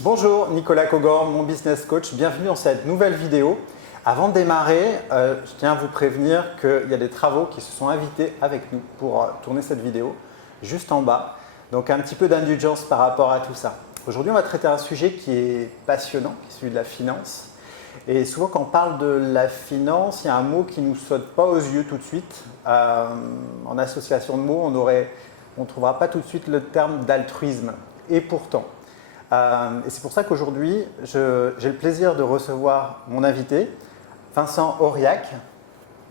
Bonjour, Nicolas Cogor, mon business coach. Bienvenue dans cette nouvelle vidéo. Avant de démarrer, je tiens à vous prévenir qu'il y a des travaux qui se sont invités avec nous pour tourner cette vidéo, juste en bas. Donc un petit peu d'indulgence par rapport à tout ça. Aujourd'hui, on va traiter un sujet qui est passionnant, qui est celui de la finance. Et souvent, quand on parle de la finance, il y a un mot qui ne nous saute pas aux yeux tout de suite. En association de mots, on ne trouvera pas tout de suite le terme d'altruisme. Et pourtant, et c'est pour ça qu'aujourd'hui, j'ai le plaisir de recevoir mon invité, Vincent Auriac.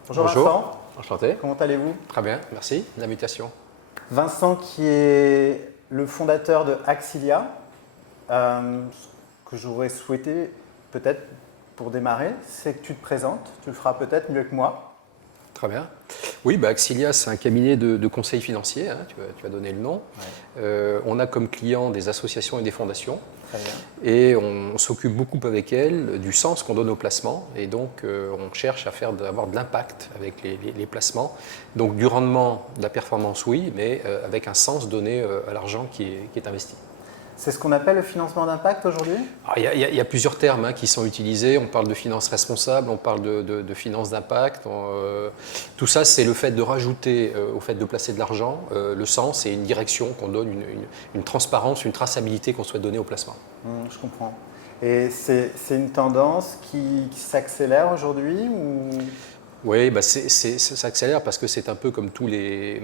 Bonjour Vincent. Enchanté. Comment allez-vous? Très bien, merci de l'invitation. Vincent qui est le fondateur de Axilia, ce que j'aurais souhaité peut-être pour démarrer, c'est que tu te présentes, tu le feras peut-être mieux que moi. Très bien. Oui, Axilia, c'est un cabinet de conseil financier, hein, tu as donné le nom. Ouais. On a comme clients des associations et des fondations. Très bien. Et on s'occupe beaucoup avec elles du sens qu'on donne aux placements. Et donc, on cherche à avoir de l'impact avec les placements. Donc, du rendement, de la performance, oui, mais avec un sens donné à l'argent qui est investi. C'est ce qu'on appelle le financement d'impact aujourd'hui? Il y a plusieurs termes qui sont utilisés. On parle de finance responsable, on parle de finance d'impact. Tout ça, c'est le fait de rajouter au fait de placer de l'argent le sens et une direction qu'on donne, une transparence, une traçabilité qu'on souhaite donner au placement. Je comprends. Et c'est une tendance qui s'accélère aujourd'hui ou... Oui, ça accélère parce que c'est un peu comme tout ce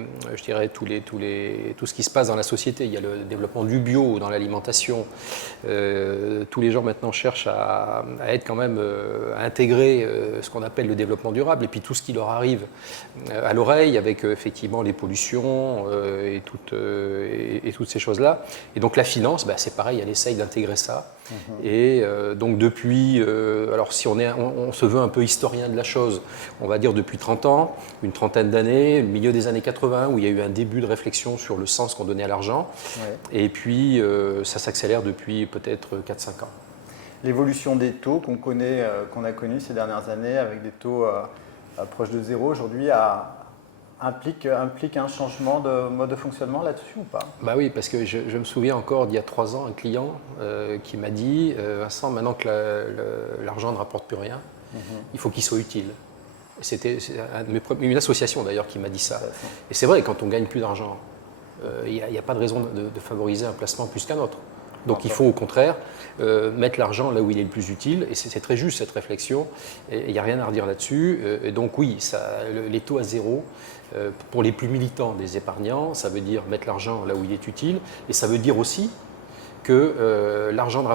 qui se passe dans la société. Il y a le développement du bio dans l'alimentation. Tous les gens maintenant cherchent à être quand même, à intégrer ce qu'on appelle le développement durable et puis tout ce qui leur arrive à l'oreille avec effectivement les pollutions et toutes ces choses-là. Et donc la finance, c'est pareil, elle essaye d'intégrer ça. Et donc depuis, alors si on se veut un peu historien de la chose, on va dire depuis 30 ans, une trentaine d'années, le milieu des années 80, où il y a eu un début de réflexion sur le sens qu'on donnait à l'argent. Ouais. Et puis ça s'accélère depuis peut-être 4-5 ans. L'évolution des taux qu'on a connu ces dernières années avec des taux proches de zéro aujourd'hui implique un changement de mode de fonctionnement là-dessus ou pas? Oui, parce que je me souviens encore d'il y a 3 ans, un client qui m'a dit « Vincent, maintenant que l'argent ne rapporte plus rien, il faut qu'il soit utile ». C'était une association d'ailleurs qui m'a dit ça. Et c'est vrai, quand on ne gagne plus d'argent, il n'y a pas de raison de favoriser un placement plus qu'un autre. Donc il faut au contraire mettre l'argent là où il est le plus utile, et c'est très juste cette réflexion, et il n'y a rien à redire là-dessus. Et donc oui, les taux à zéro, pour les plus militants des épargnants, ça veut dire mettre l'argent là où il est utile, et ça veut dire aussi que l'argent ne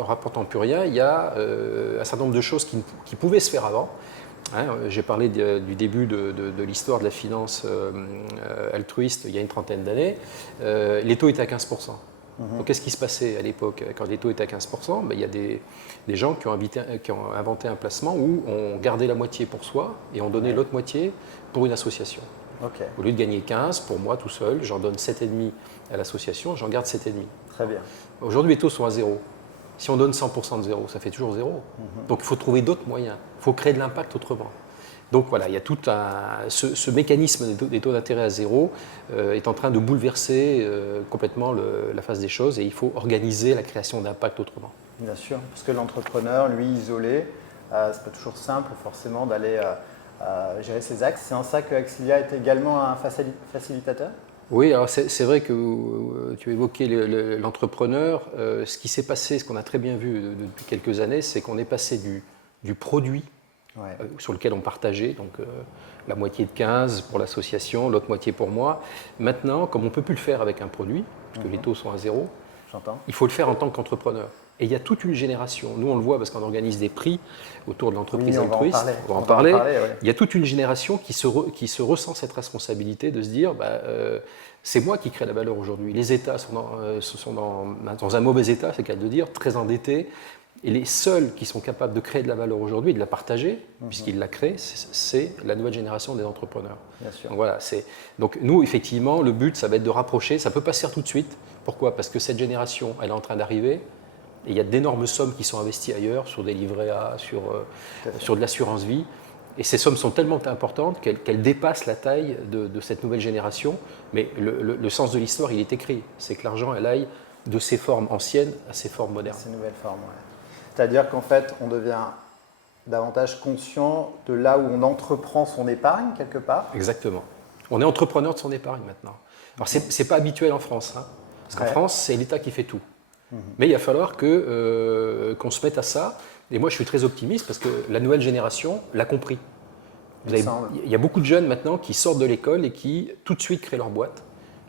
rapportant plus rien, il y a un certain nombre de choses qui pouvaient se faire avant. J'ai parlé du début de l'histoire de la finance altruiste il y a une trentaine d'années. Les taux étaient à 15%. Donc, qu'est-ce qui se passait à l'époque quand les taux étaient à 15%? Il y a des gens qui ont inventé un placement où on gardait la moitié pour soi et on donnait l'autre moitié pour une association. Okay. Au lieu de gagner 15 pour moi tout seul, j'en donne 7,5 à l'association, j'en garde 7,5. Très bien. Aujourd'hui, les taux sont à zéro. Si on donne 100% de zéro, ça fait toujours zéro. Donc il faut trouver d'autres moyens. Il faut créer de l'impact autrement. Donc voilà, il y a tout ce mécanisme des taux d'intérêt à zéro est en train de bouleverser complètement la face des choses, et il faut organiser la création d'impact autrement. Bien sûr, parce que l'entrepreneur, lui, isolé, c'est pas toujours simple forcément d'aller gérer ses axes. C'est en ça que Axilia est également un facilitateur? Oui, alors c'est vrai que tu évoquais l'entrepreneur. Ce qui s'est passé, ce qu'on a très bien vu depuis quelques années, c'est qu'on est passé du produit sur lequel on partageait, donc la moitié de 15 pour l'association, l'autre moitié pour moi. Maintenant, comme on ne peut plus le faire avec un produit, parce que les taux sont à zéro, il faut le faire en tant qu'entrepreneur. Et il y a toute une génération, nous on le voit parce qu'on organise des prix autour de l'entreprise altruiste, on va en parler. Il y a toute une génération qui se ressent cette responsabilité de se dire c'est moi qui crée la valeur aujourd'hui. Les États sont dans un mauvais état, c'est le cas de le dire, très endettés. Et les seuls qui sont capables de créer de la valeur aujourd'hui et de la partager, puisqu'ils la créent, c'est la nouvelle génération des entrepreneurs. Bien sûr. Donc, voilà, donc nous, effectivement, le but, ça va être de rapprocher. Ça ne peut pas se faire tout de suite. Pourquoi? Parce que cette génération, elle est en train d'arriver. Et il y a d'énormes sommes qui sont investies ailleurs, sur des livrets A, sur de l'assurance vie. Et ces sommes sont tellement importantes qu'elles dépassent la taille de cette nouvelle génération. Mais le sens de l'histoire, il est écrit. C'est que l'argent, elle aille de ses formes anciennes à ses formes modernes. Ces nouvelles formes, ouais. C'est-à-dire qu'en fait, on devient davantage conscient de là où on entreprend son épargne, quelque part. Exactement. On est entrepreneur de son épargne maintenant. Alors, ce n'est pas habituel en France. Hein, parce qu'en France, c'est l'État qui fait tout. Mais il va falloir qu'on se mette à ça. Et moi, je suis très optimiste parce que la nouvelle génération l'a compris. Il y a beaucoup de jeunes maintenant qui sortent de l'école et qui tout de suite créent leur boîte.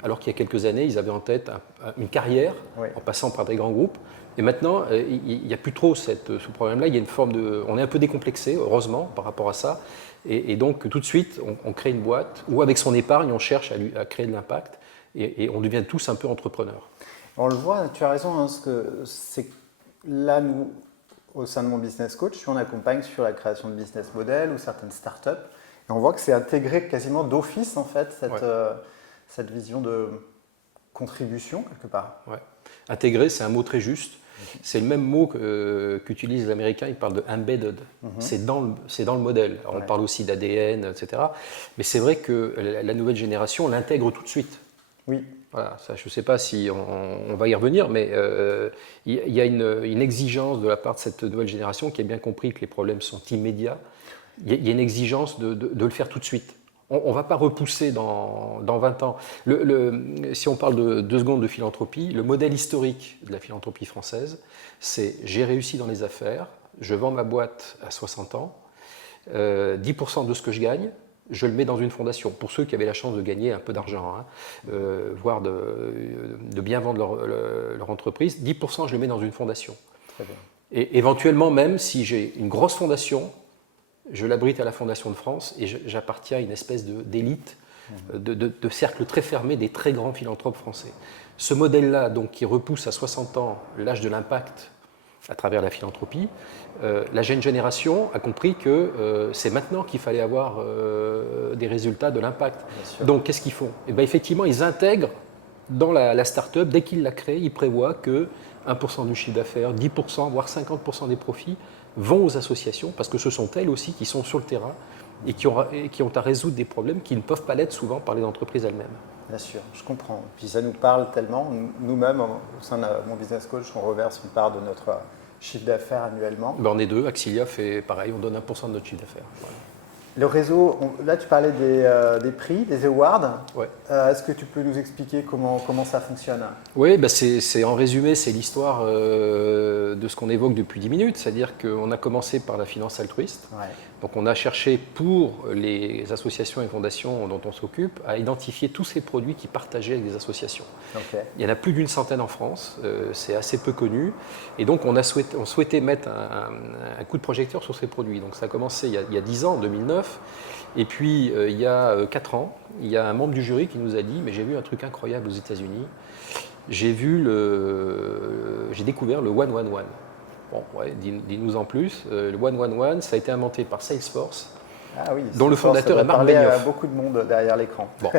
Alors qu'il y a quelques années, ils avaient en tête une carrière en passant par des grands groupes. Et maintenant, il n'y a plus trop ce problème-là. Il y a une forme on est un peu décomplexé, heureusement, par rapport à ça. Et donc, tout de suite, on crée une boîte où, avec son épargne, on cherche à créer de l'impact. Et on devient tous un peu entrepreneurs. On le voit, tu as raison, hein, c'est là, nous, au sein de mon business coach, on accompagne sur la création de business models ou certaines startups. Et on voit que c'est intégré quasiment d'office, en fait, cette vision de contribution, quelque part. Ouais. Intégrer, c'est un mot très juste. C'est le même mot qu'utilisent les Américains, ils parlent de embedded. C'est dans le modèle. Alors, on parle aussi d'ADN, etc. Mais c'est vrai que la nouvelle génération l'intègre tout de suite. Oui. Voilà, ça, je ne sais pas si on va y revenir, mais il y a une exigence de la part de cette nouvelle génération qui a bien compris que les problèmes sont immédiats. Il y a une exigence de le faire tout de suite. On ne va pas repousser dans 20 ans. Si on parle de 2 secondes de philanthropie, le modèle historique de la philanthropie française, c'est j'ai réussi dans les affaires, je vends ma boîte à 60 ans, 10% de ce que je gagne, je le mets dans une fondation. Pour ceux qui avaient la chance de gagner un peu d'argent, voire de bien vendre leur entreprise, 10% je le mets dans une fondation. Très bien. Et éventuellement même, si j'ai une grosse fondation, je l'abrite à la Fondation de France et j'appartiens à une espèce d'élite, de cercle très fermé des très grands philanthropes français. Ce modèle-là, donc, qui repousse à 60 ans l'âge de l'impact à travers la philanthropie, la jeune génération a compris que c'est maintenant qu'il fallait avoir des résultats de l'impact. Donc, qu'est-ce qu'ils font ? Eh bien, effectivement, ils intègrent dans la start-up, dès qu'ils la créent, ils prévoient que 1% du chiffre d'affaires, 10%, voire 50% des profits vont aux associations, parce que ce sont elles aussi qui sont sur le terrain et qui ont à résoudre des problèmes qui ne peuvent pas l'être souvent par les entreprises elles-mêmes. Bien sûr, je comprends. Puis ça nous parle tellement. Nous-mêmes, au sein de mon business coach, on reverse une part de notre chiffre d'affaires annuellement. Ben on est deux, Axilia fait pareil, on donne 1% de notre chiffre d'affaires. Voilà. Le réseau, là tu parlais des prix, des awards. Ouais. Est-ce que tu peux nous expliquer comment ça fonctionne ? Oui, ben en résumé, c'est l'histoire de ce qu'on évoque depuis 10 minutes, c'est-à-dire qu'on a commencé par la finance altruiste. Ouais. Donc on a cherché pour les associations et fondations dont on s'occupe à identifier tous ces produits qui partageaient avec des associations. Okay. Il y en a plus d'une centaine en France, c'est assez peu connu. Et donc on souhaitait mettre un coup de projecteur sur ces produits. Donc ça a commencé il y a 10 ans, en 2009. Et puis il y a 4 ans, il y a un membre du jury qui nous a dit « mais j'ai vu un truc incroyable aux États-Unis. J'ai découvert le 111. » Bon, ouais, dis-nous en plus. Le 111, ça a été inventé par Salesforce, dont le fondateur est Marc Benioff. Il y a beaucoup de monde derrière l'écran. Bon.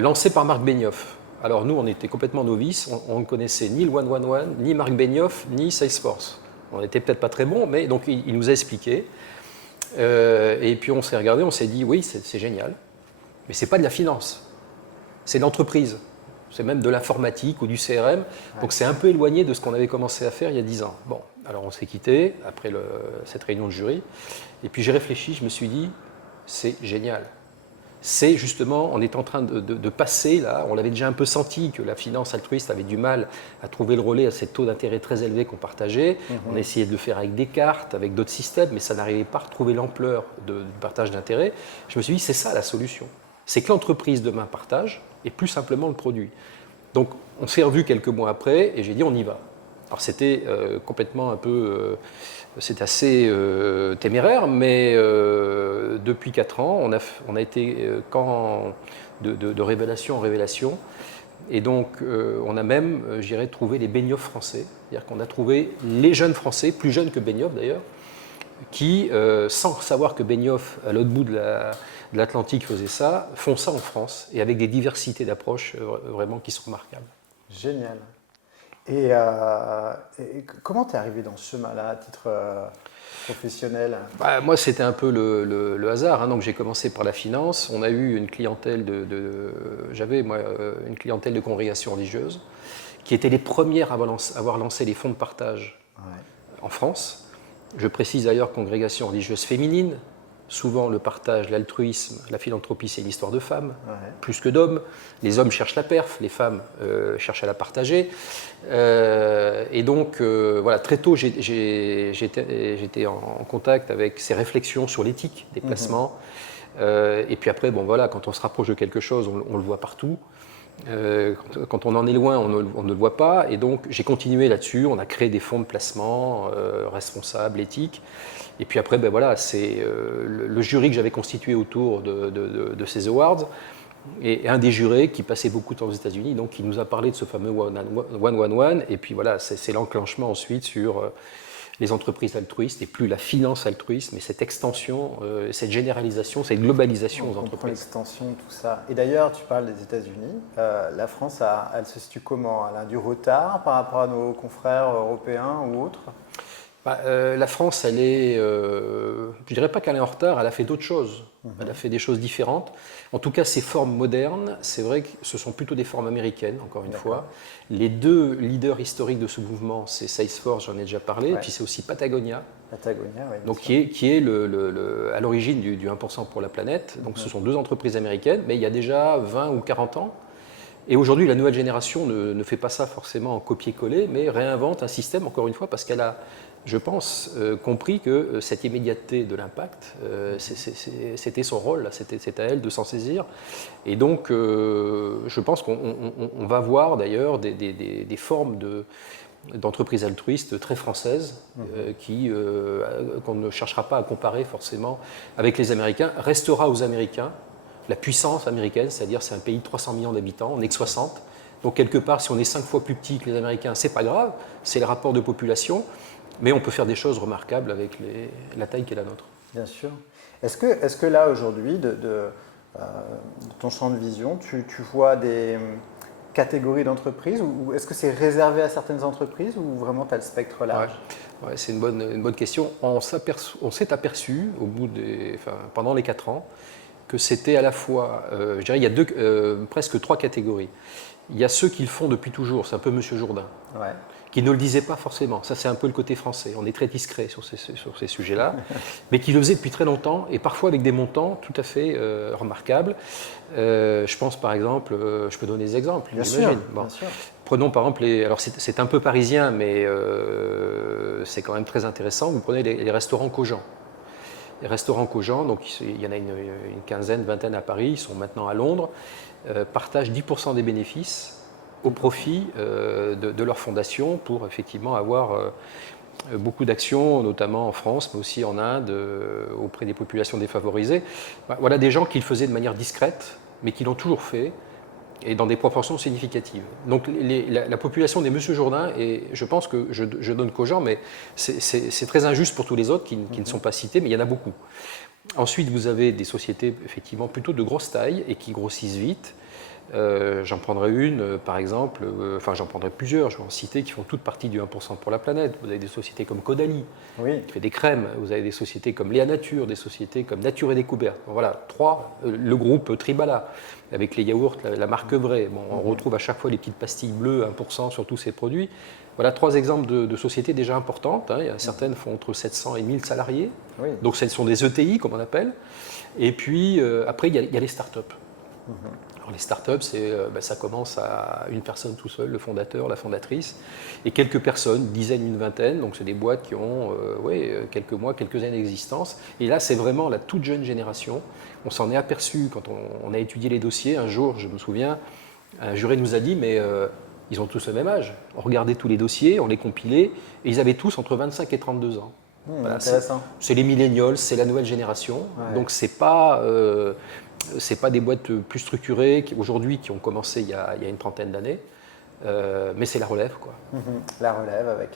Lancé par Marc Benioff. Alors nous, on était complètement novices. On ne connaissait ni le 111, ni Marc Benioff, ni Salesforce. On n'était peut-être pas très bons, mais donc il nous a expliqué. Et puis on s'est regardé, on s'est dit, oui, c'est génial, mais ce n'est pas de la finance, c'est de l'entreprise. C'est même de l'informatique ou du CRM. Donc c'est un peu éloigné de ce qu'on avait commencé à faire il y a 10 ans. Bon, alors on s'est quitté après cette réunion de jury. Et puis j'ai réfléchi, je me suis dit, c'est génial. C'est justement, on est en train de passer là, on l'avait déjà un peu senti que la finance altruiste avait du mal à trouver le relais à ces taux d'intérêt très élevés qu'on partageait. On essayait de le faire avec des cartes, avec d'autres systèmes, mais ça n'arrivait pas à retrouver l'ampleur du partage d'intérêt. Je me suis dit, c'est ça la solution. C'est que l'entreprise demain partage et plus simplement le produit. Donc on s'est revu quelques mois après et j'ai dit on y va. Alors c'était complètement un peu, c'est assez téméraire, mais depuis 4 ans, on a été de révélation en révélation. Et donc on a même, je dirais, trouvé les Benioff français. C'est-à-dire qu'on a trouvé les jeunes Français, plus jeunes que Benioff d'ailleurs, qui, sans savoir que Benioff, à l'autre bout de l'Atlantique, faisait ça, font ça en France, et avec des diversités d'approches vraiment qui sont remarquables. Génial. Et comment tu es arrivé dans ce chemin-là à titre professionnel? Bah, moi, c'était un peu le hasard. Hein. Donc, j'ai commencé par la finance. On a eu une clientèle j'avais moi une clientèle de congrégations religieuses qui étaient les premières à avoir lancé les fonds de partage en France. Je précise d'ailleurs congrégations religieuses féminines. Souvent, le partage, l'altruisme, la philanthropie, c'est une histoire de femmes, plus que d'hommes. Les hommes cherchent la perf, les femmes cherchent à la partager. Et donc, voilà, très tôt, j'étais en contact avec ces réflexions sur l'éthique des placements. Et puis après, bon, voilà, quand on se rapproche de quelque chose, on le voit partout. Quand on en est loin, on ne le voit pas. Et donc, j'ai continué là-dessus. On a créé des fonds de placement responsables, éthiques. Et puis après, ben voilà, c'est le jury que j'avais constitué autour de ces awards. Et un des jurés qui passait beaucoup de temps aux États-Unis, donc qui nous a parlé de ce fameux 111. Et puis voilà, c'est l'enclenchement ensuite sur les entreprises altruistes, et plus la finance altruiste, mais cette extension, cette généralisation, cette globalisation aux entreprises. L'extension, tout ça. Et d'ailleurs, tu parles des États-Unis. La France, elle se situe comment? Elle a du retard par rapport à nos confrères européens ou autres? La France, elle est, je ne dirais pas qu'elle est en retard, elle a fait d'autres choses. Elle a fait des choses différentes. En tout cas, ces formes modernes, c'est vrai que ce sont plutôt des formes américaines, encore une fois. Les deux leaders historiques de ce mouvement, c'est Salesforce, j'en ai déjà parlé, et puis c'est aussi Patagonia. Patagonia, oui. Donc qui est à l'origine du 1% pour la planète. Donc ce sont deux entreprises américaines, mais il y a déjà 20 ou 40 ans. Et aujourd'hui, la nouvelle génération ne fait pas ça forcément en copier-coller, mais réinvente un système, encore une fois, parce qu'elle a, je pense, compris que cette immédiateté de l'impact, c'était son rôle, c'était à elle de s'en saisir. Et donc, je pense qu'on va voir d'ailleurs des formes d'entreprises altruistes très françaises qu'on ne cherchera pas à comparer forcément avec les Américains, restera aux Américains. La puissance américaine, c'est-à-dire c'est un pays de 300 millions d'habitants, on n'est que 60. Donc quelque part, si on est 5 fois plus petit que les Américains, c'est pas grave, c'est le rapport de population, mais on peut faire des choses remarquables avec la taille qui est la nôtre. Bien sûr. Est-ce que là, aujourd'hui, de ton champ de vision, tu vois des catégories d'entreprises ou est-ce que c'est réservé à certaines entreprises ou vraiment tu as le spectre large? Ouais, c'est une bonne question. On s'est aperçu, pendant les 4 ans, que c'était à la fois, je dirais, il y a presque 3 catégories. Il y a ceux qui le font depuis toujours, c'est un peu Monsieur Jourdain, qui ne le disaient pas forcément. Ça, c'est un peu le côté français. On est très discret sur ces sujets-là, mais qui le faisaient depuis très longtemps et parfois avec des montants tout à fait remarquables. Je pense par exemple, je peux donner des exemples, j'imagine. Bien sûr. Prenons par exemple, alors c'est un peu parisien, mais c'est quand même très intéressant. Vous prenez les restaurants Cogent. Les restaurants Cogent, donc il y en a une quinzaine, vingtaine à Paris, ils sont maintenant à Londres, partagent 10% des bénéfices au profit de leur fondation pour effectivement avoir beaucoup d'actions, notamment en France, mais aussi en Inde, auprès des populations défavorisées. Voilà des gens qui le faisaient de manière discrète, mais qui l'ont toujours fait, et dans des proportions significatives. Donc la population des Monsieur Jourdain, et je pense que je donne Cogent, mais c'est très injuste pour tous les autres qui ne sont pas cités, mais il y en a beaucoup. Ensuite, vous avez des sociétés effectivement plutôt de grosse taille et qui grossissent vite. J'en prendrai une, par exemple, j'en prendrai plusieurs, je vais en citer, qui font toutes partie du 1% pour la planète. Vous avez des sociétés comme Caudalie, qui fait des crèmes, vous avez des sociétés comme Léa Nature, des sociétés comme Nature et Découverte. Bon, voilà, 3, le groupe Tribala, avec les yaourts, la marque Vraie. Bon, on retrouve à chaque fois les petites pastilles bleues, 1% sur tous ces produits. Voilà 3 exemples de sociétés déjà importantes. Hein. Certaines font entre 700 et 1000 salariés, donc ce sont des ETI, comme on appelle. Et puis, après, il y a les startups. Alors, les startups, ça commence à une personne tout seul, le fondateur, la fondatrice, et quelques personnes, une dizaine, une vingtaine. Donc, c'est des boîtes qui ont quelques mois, quelques années d'existence. Et là, c'est vraiment la toute jeune génération. On s'en est aperçu quand on a étudié les dossiers. Un jour, je me souviens, un juré nous a dit, mais ils ont tous le même âge. On regardait tous les dossiers, on les compilait, et ils avaient tous entre 25 et 32 ans. Voilà, c'est les millennials, c'est la nouvelle génération. Donc, c'est pas des boîtes plus structurées aujourd'hui qui ont commencé il y a une trentaine d'années, mais c'est la relève, quoi. La relève avec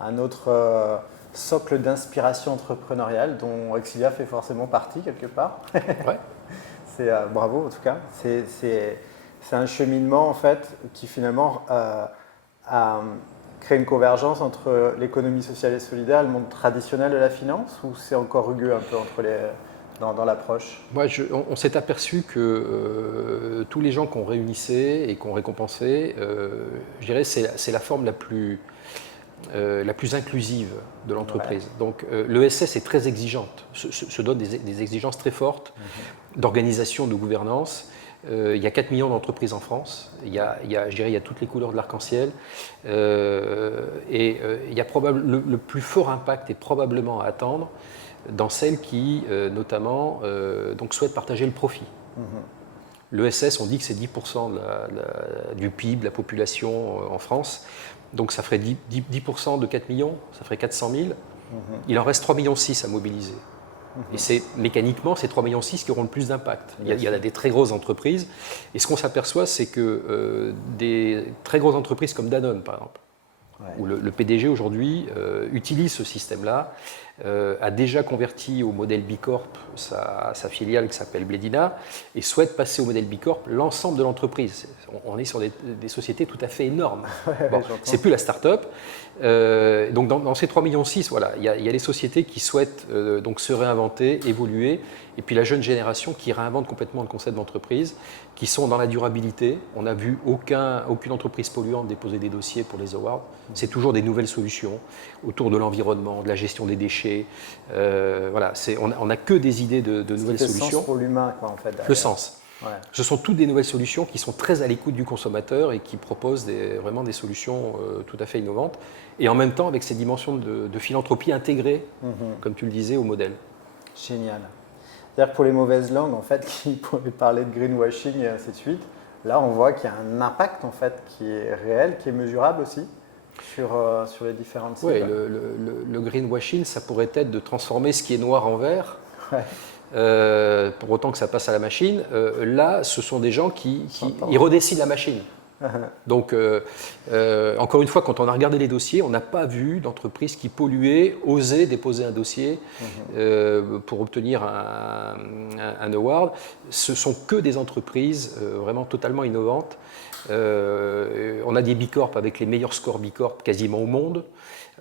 un autre socle d'inspiration entrepreneuriale dont Exilia fait forcément partie quelque part. C'est bravo en tout cas. C'est un cheminement en fait qui finalement à créer une convergence entre l'économie sociale et solidaire et le monde traditionnel de la finance, ou c'est encore rugueux un peu dans l'approche? Moi, on s'est aperçu que tous les gens qu'on réunissait et qu'on récompensait, je dirais, c'est la forme la plus inclusive de l'entreprise. Ouais. Donc l'ESS est très exigeante, se donne des exigences très fortes d'organisation, de gouvernance. Il y a 4 millions d'entreprises en France, je dirais, il y a toutes les couleurs de l'arc-en-ciel, et il y a le plus fort impact est probablement à attendre dans celles qui, notamment, donc souhaitent partager le profit. L'ESS, on dit que c'est 10% du PIB, de la population en France. Donc ça ferait 10% de 4 millions, ça ferait 400 000. Il en reste 3,6 millions à mobiliser. Et c'est mécaniquement ces 3,6 millions qui auront le plus d'impact. Il y a des très grosses entreprises. Et ce qu'on s'aperçoit, c'est que des très grosses entreprises comme Danone, par exemple, où le PDG aujourd'hui utilise ce système-là, a déjà converti au modèle B Corp sa filiale qui s'appelle Blédina et souhaite passer au modèle B Corp l'ensemble de l'entreprise. On est sur des sociétés tout à fait énormes. Bon, c'est plus la start-up. Donc dans ces 3,6 millions, voilà, il y a les sociétés qui souhaitent donc se réinventer, évoluer, et puis la jeune génération qui réinvente complètement le concept d'entreprise, qui sont dans la durabilité. On n'a vu aucune entreprise polluante déposer des dossiers pour les awards. C'est toujours des nouvelles solutions autour de l'environnement, de la gestion des déchets. Voilà, on n'a que des idées de nouvelles solutions. Le sens pour l'humain, quoi, en fait. Derrière. Le sens. Ouais. Ce sont toutes des nouvelles solutions qui sont très à l'écoute du consommateur et qui proposent vraiment des solutions tout à fait innovantes. Et en même temps, avec ces dimensions de philanthropie intégrées, comme tu le disais, au modèle. Génial. C'est-à-dire que pour les mauvaises langues, en fait, qui pourraient parler de greenwashing et ainsi de suite, là, on voit qu'il y a un impact, en fait, qui est réel, qui est mesurable aussi sur les différentes cibles. Oui, le greenwashing, ça pourrait être de transformer ce qui est noir en vert. Ouais. Pour autant que ça passe à la machine. Là, ce sont des gens qui redessinent la machine. Donc, encore une fois, quand on a regardé les dossiers, on n'a pas vu d'entreprise qui polluait oser déposer un dossier pour obtenir un award. Ce sont que des entreprises vraiment totalement innovantes. On a des B Corp avec les meilleurs scores B Corp quasiment au monde.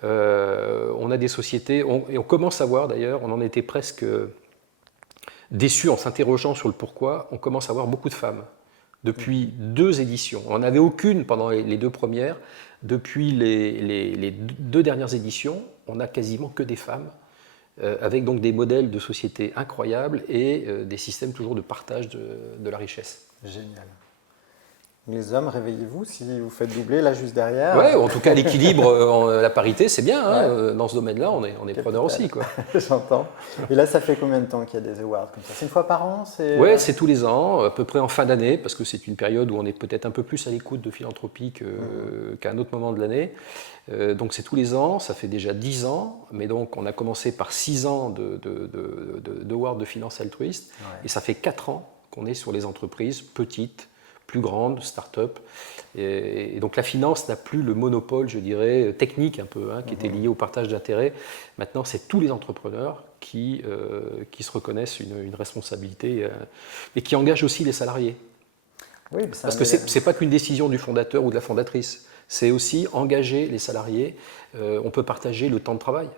On a des sociétés, et on commence à voir d'ailleurs, on en était presque déçus en s'interrogeant sur le pourquoi, on commence à voir beaucoup de femmes. Depuis 2 éditions. On n'en avait aucune pendant les 2 premières. Depuis les 2 dernières éditions, on n'a quasiment que des femmes, avec donc des modèles de société incroyables et des systèmes toujours de partage de la richesse. Génial. Les hommes, réveillez-vous si vous faites doubler là juste derrière. Oui, en tout cas l'équilibre, la parité, c'est bien. Hein, dans ce domaine-là, on est preneur aussi. J'entends. Et là, ça fait combien de temps qu'il y a des awards comme ça? C'est une fois par an? Oui, c'est tous les ans, à peu près en fin d'année, parce que c'est une période où on est peut-être un peu plus à l'écoute de philanthropie qu'à un autre moment de l'année. Donc c'est tous les ans, ça fait déjà 10 ans, mais donc on a commencé par 6 ans d'awards de finance altruiste, et ça fait 4 ans qu'on est sur les entreprises petites, plus grande, start-up. Et donc la finance n'a plus le monopole, je dirais, technique un peu, qui était lié au partage d'intérêts. Maintenant, c'est tous les entrepreneurs qui se reconnaissent une responsabilité et qui engagent aussi les salariés. Oui, parce que ce n'est pas qu'une décision du fondateur ou de la fondatrice, c'est aussi engager les salariés. On peut partager le temps de travail.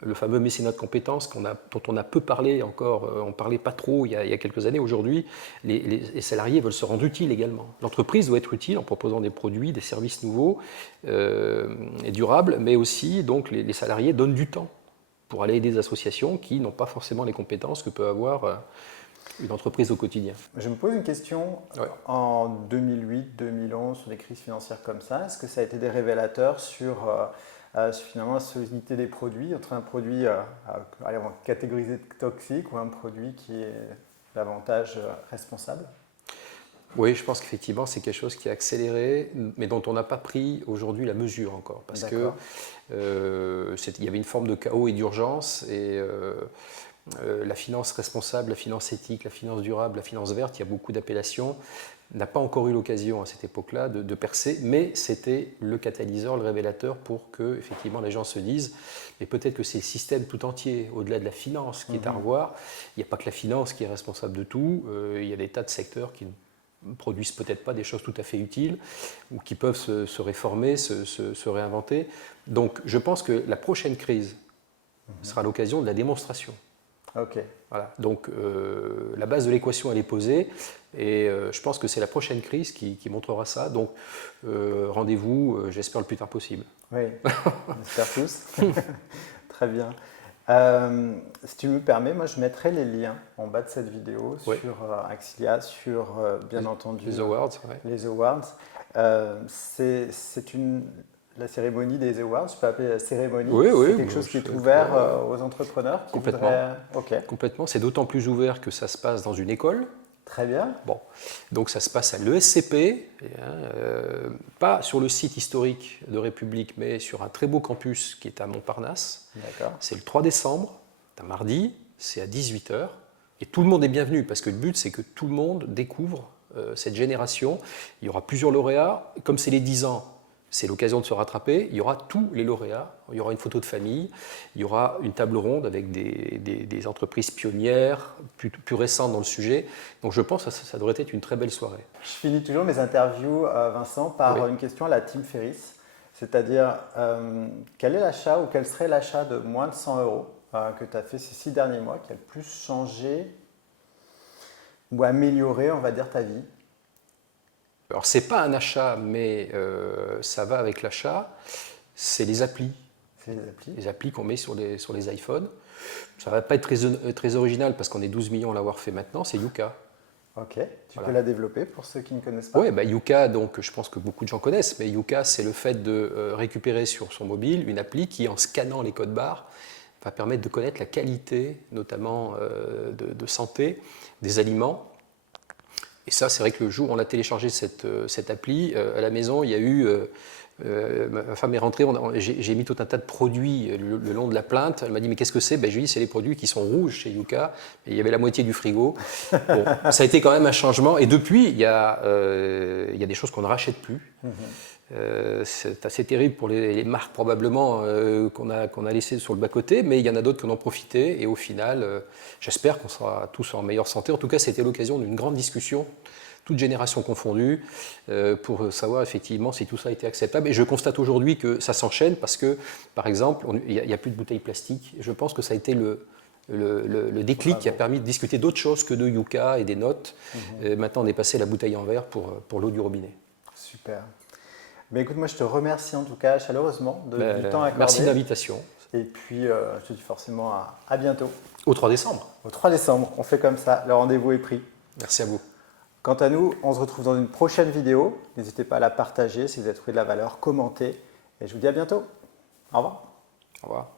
Le fameux mécénat de compétences dont on a peu parlé encore, on ne parlait pas trop il y a quelques années. Aujourd'hui, les salariés veulent se rendre utiles également. L'entreprise doit être utile en proposant des produits, des services nouveaux et durables, mais aussi donc, les salariés donnent du temps pour aller aider des associations qui n'ont pas forcément les compétences que peut avoir une entreprise au quotidien. Je me pose une question. En 2008-2011, sur des crises financières comme ça, est-ce que ça a été des révélateurs sur finalement la solidité des produits, entre un produit catégorisé toxique ou un produit qui est davantage responsable? Oui, je pense qu'effectivement c'est quelque chose qui a accéléré, mais dont on n'a pas pris aujourd'hui la mesure encore, parce qu'il y avait une forme de chaos et d'urgence, et la finance responsable, la finance éthique, la finance durable, la finance verte, il y a beaucoup d'appellations, n'a pas encore eu l'occasion à cette époque-là de percer, mais c'était le catalyseur, le révélateur pour que effectivement les gens se disent mais peut-être que c'est le système tout entier, au-delà de la finance, qui est à revoir. Il n'y a pas que la finance qui est responsable de tout, il y a des tas de secteurs qui produisent peut-être pas des choses tout à fait utiles ou qui peuvent se réformer, se réinventer. Donc je pense que la prochaine crise sera l'occasion de la démonstration. Ok. Voilà. Donc la base de l'équation elle est posée et je pense que c'est la prochaine crise qui montrera ça. Donc rendez-vous, j'espère le plus tard possible. Oui, on espère tous. Très bien. Si tu me permets, moi je mettrai les liens en bas de cette vidéo Oui. sur Axilia, sur bien entendu Les awards, ouais. les awards. C'est la cérémonie des awards, je peux appeler la cérémonie. Oui, oui, c'est quelque chose qui est ouvert aux entrepreneurs qui complètement. voudraient... Ok, Complètement. C'est d'autant plus ouvert que ça se passe dans une école. très bien. Bon, donc ça se passe à l'ESCP, pas sur le site historique de République, mais sur un très beau campus qui est à Montparnasse. D'accord. C'est le 3 décembre, c'est un mardi, c'est à 18 h. Et tout le monde est bienvenu, parce que le but, c'est que tout le monde découvre cette génération. Il y aura plusieurs lauréats. Comme c'est les 10 ans, c'est l'occasion de se rattraper. Il y aura tous les lauréats. Il y aura une photo de famille. Il y aura une table ronde avec des entreprises pionnières, plus récentes dans le sujet. Donc je pense que ça devrait être une très belle soirée. Je finis toujours mes interviews, Vincent, par Oui. une question à la Team Ferris. C'est-à-dire, quel est l'achat ou quel serait l'achat de moins de 100 € que tu as fait ces 6 derniers mois qui a le plus changé ou amélioré, on va dire, ta vie? Alors c'est pas un achat, mais ça va avec l'achat. C'est les applis. C'est les applis. Les applis qu'on met sur les iPhones. Ça ne va pas être très original parce qu'on est 12 millions à l'avoir fait maintenant, c'est Yuka. Ok, tu Voilà. peux la développer pour ceux qui ne connaissent pas? Oui, bah Yuka, donc, je pense que beaucoup de gens connaissent, mais Yuka, c'est le fait de récupérer sur son mobile une appli qui, en scannant les codes barres, va permettre de connaître la qualité, notamment de santé, des aliments. Et ça, c'est vrai que le jour où on a téléchargé cette appli, à la maison, il y a eu... ma femme est rentrée, j'ai mis tout un tas de produits le long de la plainte. Elle m'a dit, mais qu'est-ce que c'est? Ben, je lui ai dit, c'est les produits qui sont rouges chez Yuka. Et il y avait la moitié du frigo. Bon, ça a été quand même un changement. Et depuis, il y a des choses qu'on ne rachète plus. C'est assez terrible pour les marques probablement qu'on a laissées sur le bas-côté, mais il y en a d'autres qui en ont profité. Et au final, j'espère qu'on sera tous en meilleure santé. En tout cas, c'était l'occasion d'une grande discussion, toutes générations confondues, pour savoir effectivement si tout ça était acceptable. Et je constate aujourd'hui que ça s'enchaîne parce que, par exemple, il n'y a plus de bouteilles plastiques. Je pense que ça a été le déclic qui a permis de discuter d'autres choses que de Yuka et des notes. Maintenant, on est passé à la bouteille en verre pour l'eau du robinet. Super. Mais écoute, moi je te remercie en tout cas chaleureusement du temps accordé. Merci de l'invitation. Et puis je te dis forcément à bientôt. Au 3 décembre. Au 3 décembre, on fait comme ça, le rendez-vous est pris. Merci à vous. Quant à nous, on se retrouve dans une prochaine vidéo. N'hésitez pas à la partager si vous avez trouvé de la valeur, commentez. Et je vous dis à bientôt. Au revoir. Au revoir.